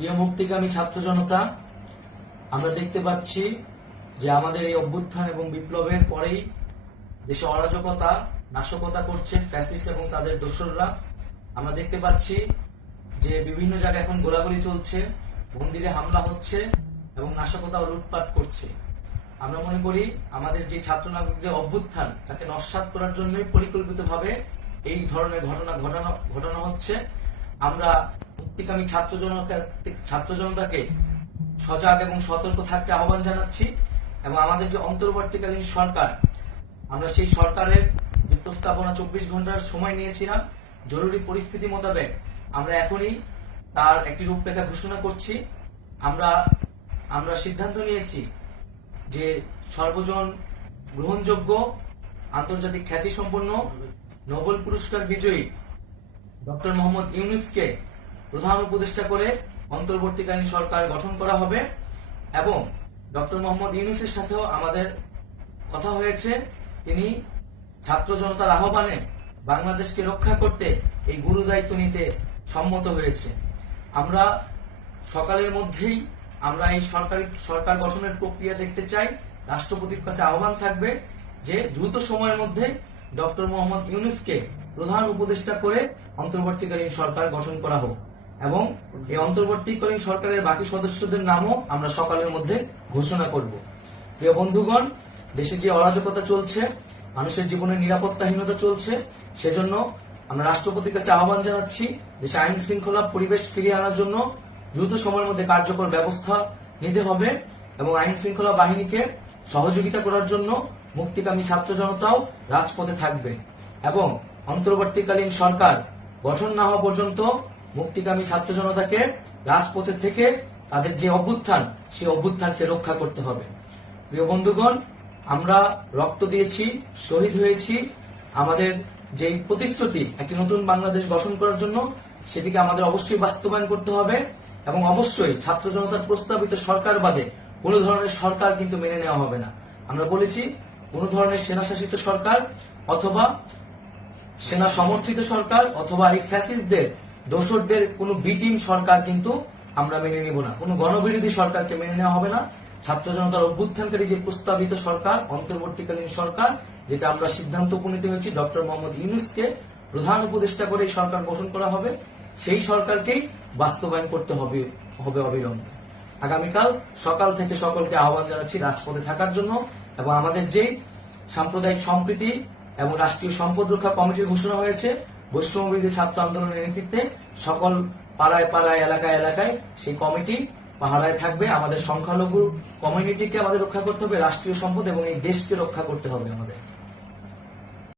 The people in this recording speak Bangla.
প্রিয় মুক্তিকামী ছাত্র জনতা, আমরা দেখতে পাচ্ছি যে আমাদের এই অভ্যুত্থান এবং বিপ্লবের পরেই দেশে অরাজকতা নাশকতা করছে ফ্যাসিস্ট এবং তাদের দোসররা। আমরা দেখতে পাচ্ছি যে বিভিন্ন জায়গায় এখন গোলাগুলি চলছে, মন্দিরে হামলা হচ্ছে এবং নাশকতা ও লুটপাট করছে। আমরা মনে করি আমাদের যে ছাত্র নাগরিকদের অভ্যুত্থান তাকে নস্যাৎ করার জন্যই পরিকল্পিতভাবে এই ধরনের ঘটনা ঘটানো হচ্ছে। আমরা মুক্তিকামী ছাত্র জনতাকে সজাগ এবং সতর্ক থাকতে আহ্বান জানাচ্ছি এবং আমাদের যে অন্তর্বর্তীকালীন সরকার, আমরা সেই সরকারের যে প্রস্তাবনা 24 ঘন্টার সময় নিয়েছিলাম, জরুরি পরিস্থিতি মোতাবেক আমরা এখনই তার একটি রূপরেখা ঘোষণা করছি। আমরা সিদ্ধান্ত নিয়েছি যে সর্বজন গ্রহণযোগ্য আন্তর্জাতিক খ্যাতিসম্পন্ন নোবেল পুরস্কার বিজয়ী ডক্টর মোহাম্মদ ইউনূসকে প্রধান উপদেষ্টা করে অন্তর্বর্তীকালীন সরকার গঠন করা হবে এবং ডক্টর মোহাম্মদ ইউনূসের সাথেও আমাদের কথা হয়েছে। তিনি ছাত্র জনতার আহ্বানে বাংলাদেশকে রক্ষা করতে এই গুরু দায়িত্ব নিতে সম্মত হয়েছে। আমরা সকালের মধ্যেই আমরা এই সরকার গঠনের প্রক্রিয়া দেখতে চাই। রাষ্ট্রপতির কাছে আহ্বান থাকবে যে দ্রুত সময়ের মধ্যে ডক্টর মোহাম্মদ ইউনূসকে প্রধান উপদেষ্টা করে অন্তর্বর্তীকালীন সরকার গঠন করা হোক এবং এই অন্তর্বর্তীকালীন সরকারের বাকি সদস্যদের নামও আমরা সকালের মধ্যে ঘোষণা করব। প্রিয় বন্ধুগণ, দেশে যে অরাজকতা চলছে, মানুষের জীবনের নিরাপত্তাহীনতা চলছে, সেজন্য আমরা রাষ্ট্রপতির কাছে আহ্বান জানাচ্ছি দেশে আইন শৃঙ্খলা পরিবেশ ফিরিয়ে আনার জন্য দ্রুত সময়ের মধ্যে কার্যকর ব্যবস্থা নিতে হবে এবং আইন শৃঙ্খলা বাহিনীকে সহযোগিতা করার জন্য মুক্তিকামী ছাত্র জনতাও রাজপথে থাকবে এবং অন্তর্বর্তীকালীন সরকার গঠন না হওয়া পর্যন্ত মুক্তিকামী ছাত্র জনতাকে রাজপথে থেকে তাদের যে অভ্যুত্থান, সেই অভ্যুত্থানকে রক্ষা করতে হবে। প্রিয় বন্ধুগণ, আমরা রক্ত দিয়েছি, শহীদ হয়েছি। আমাদের যে প্রতিশ্রুতি একটি নতুন বাংলাদেশ গঠন করার জন্য, সেটিকে আমাদের অবশ্যই বাস্তবায়ন করতে হবে এবং অবশ্যই ছাত্র জনতার প্রস্তাবিত সরকার বাদে কোন ধরনের সরকার কিন্তু মেনে নেওয়া হবে না। আমরা বলেছি কোন ধরনের সেনা শাসিত সরকার অথবা সেনা সমর্থিত সরকার অথবা এই ফ্যাসিস্টদের দোসরদের কোন বিটিম সরকার কিন্তু আমরা মেনে নিব না। কোন গণবিরোধী সরকারকে মেনে নেওয়া হবে না। ছাত্র জনতার অভ্যুত্থানকারী যে প্রস্তাবিত সরকার, অন্তর্বর্তীকালীন সরকার, যেটা আমরা সিদ্ধান্ত উপনীত হয়েছি ডক্টর মোহাম্মদ ইউনূসকে প্রধান উপদেষ্টা করে এই সরকার গঠন করা হবে, সেই সরকারকেই বাস্তবায়ন করতে হবে অবিলম্বে। আগামীকাল সকাল থেকে সকলকে আহ্বান জানাচ্ছি রাজপথে থাকার জন্য এবং আমাদের যে সাম্প্রদায়িক সম্প্রীতি এবং রাষ্ট্রীয় সম্পদ রক্ষা কমিটির ঘোষণা হয়েছে বৈষম্যবিরোধী ছাত্র আন্দোলনের নেতৃত্বে, সকল পাড়ায় পাড়ায় এলাকায় এলাকায় সেই কমিটি পাহারায় থাকবে। আমাদের সংখ্যালঘু কমিউনিটিকে আমাদের রক্ষা করতে হবে, রাষ্ট্রীয় সম্পদ এবং এই দেশকে রক্ষা করতে হবে আমাদের।